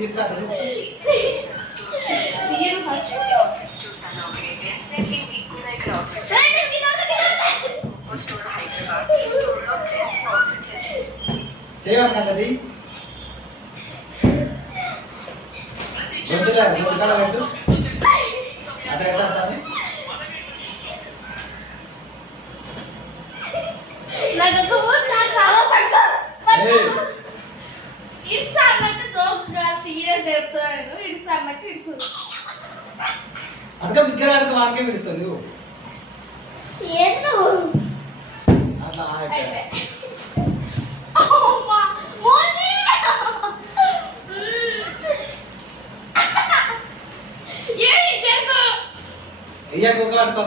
తీసుకురా చేయమన్నది వద్దురా వద్దురా పెట్టు అట్లా ఎట్లా అడక విగ్రహం అడక వానికే పిలుస్తావు నువ్వు అట్లా ఇయ్య కుక్క అడుకో